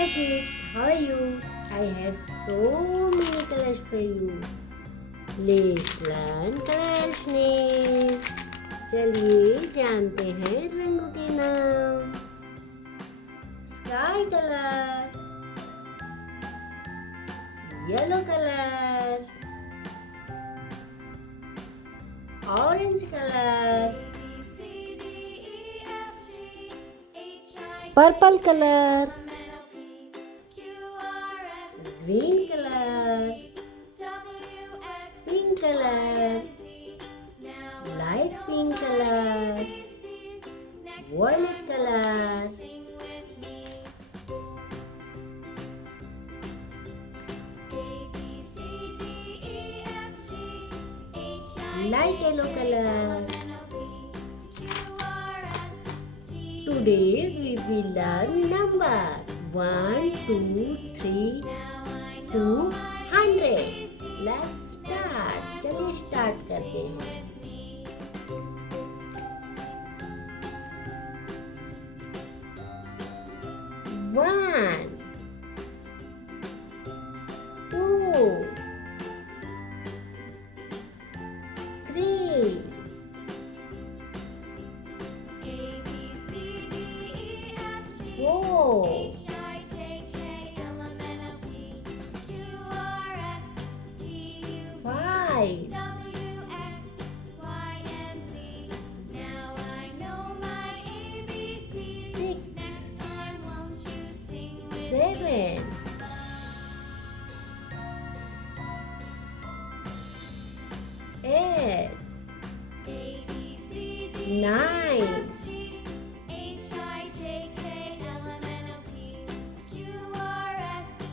Hello kids, how are you? I have so many colors for you. Let's learn colors name. चलिए जानते हैं रंगों के नाम. Sky color, yellow color, orange color, purple color, green color, pink color, light pink color, violet color, light yellow color. Today we will learn numbers 1, 2, 3 to 100. Let's start. चलिए start करते हैं. 1, 2, 3, 4, 5, 6, 7, 8, 9,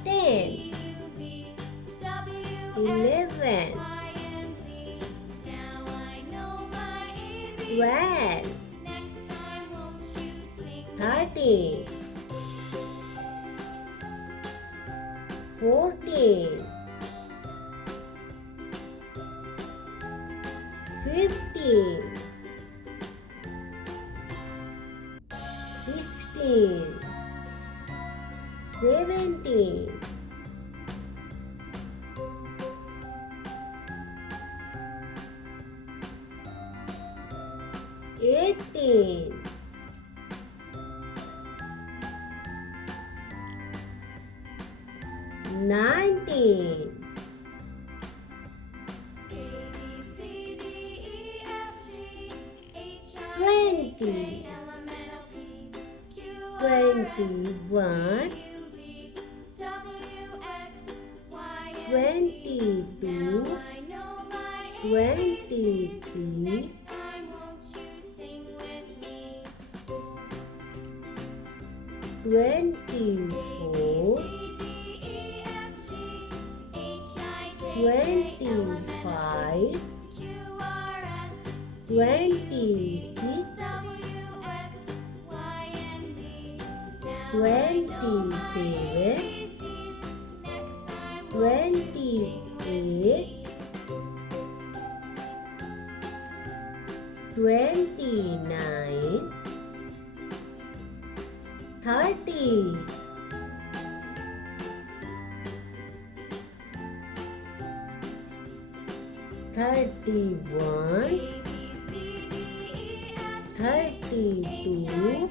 10, 11, 12, 13, 14, 15, 16, 17, 18, 19, 20, 21, 22, 23, 24, 25, 26, 27, 28, 29, 30, 31, 32,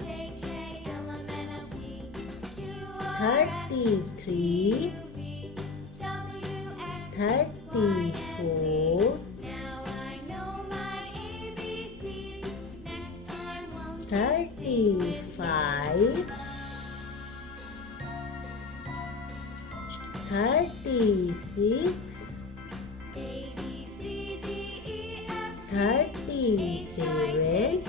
33, 34, 35, 36, 37,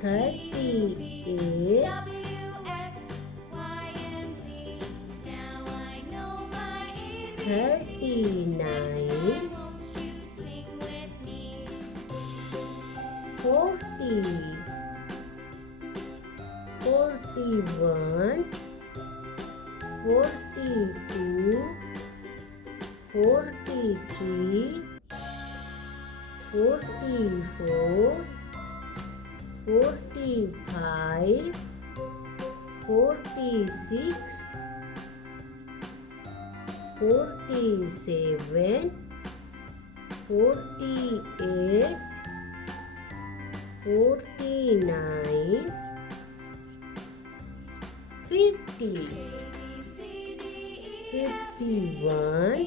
38, 39, 40, 41, 42, 43, 44, 45, 46, 47, 48, 49, 50, 51,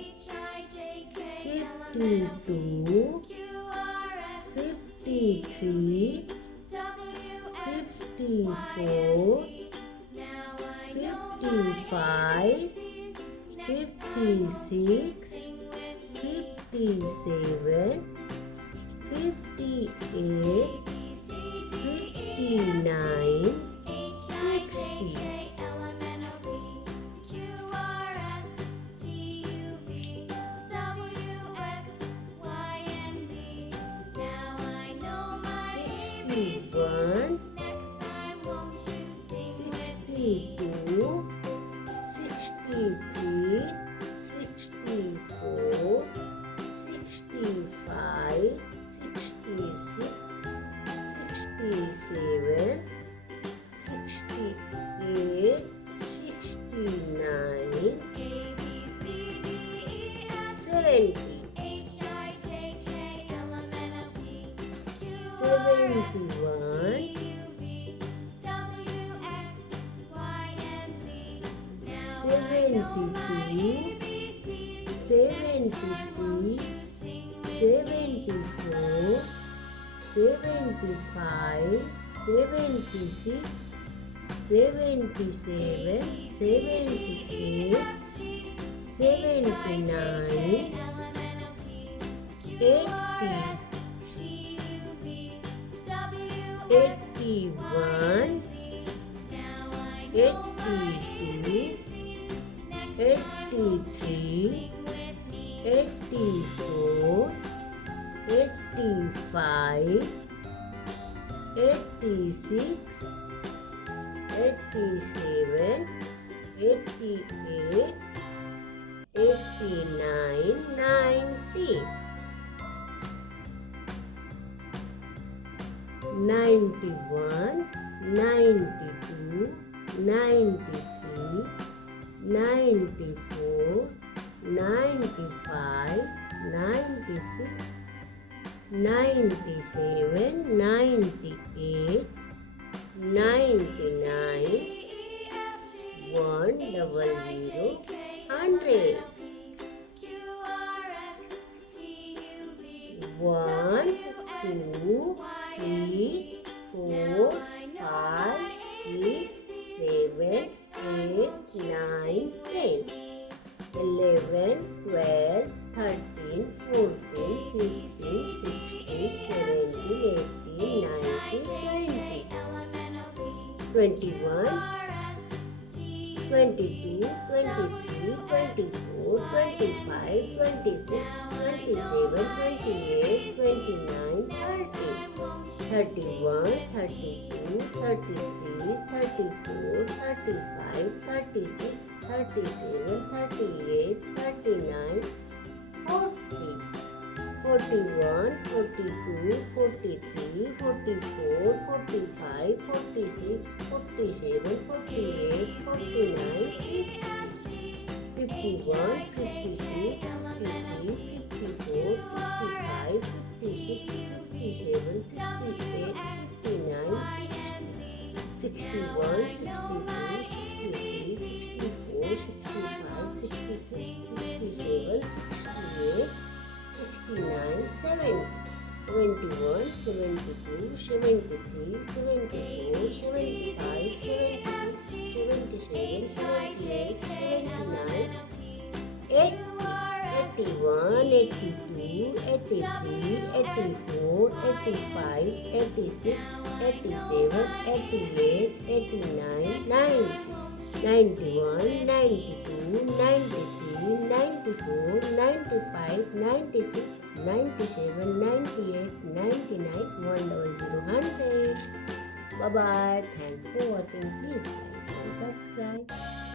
52, 53, 54, 55, 56, 57, 58, 59, 60. One, 62, 63, 64, 65, 66, 67, 68, 69, 70. 71, 72, 73, 74, 75, 76, 77, 78, 79, 80, 81, 82, 83, 84, 85, 86, 87, 88, 89, 90. 91, 92, 93, 94, 95, 96, 97, 98, 99, 100, 100. 1, 2, 3, 4, 5, 6, 7, 8, 9, 10, 11, 12, 13, 14, 15, 16, 17, 18, 19, 20, 21, 22, 23, 24, 25, 26, 27, 28, 29, 30, 31, 32, 33, 34, 35, 36, 37, 38, 39, 40, 41, 42, 43, 44, 45, 46, 47, 48, 49, 50, 51, 52, 53, 54, 55, 56, 57, 58, 59, 60, 61, 62, 63, 64, 65, 66, 67, 68, 69, 70, 71, 72, 73, 74, 75, 76, 77, 78, 79, 80, 81, 82, 83, 84, 85, 86, 87, 88, 89, 90, 91, 92, 93, 94, 95, 96, 97, 98, 99, 100, 100. Bye bye. Thanks for watching. Please like and subscribe.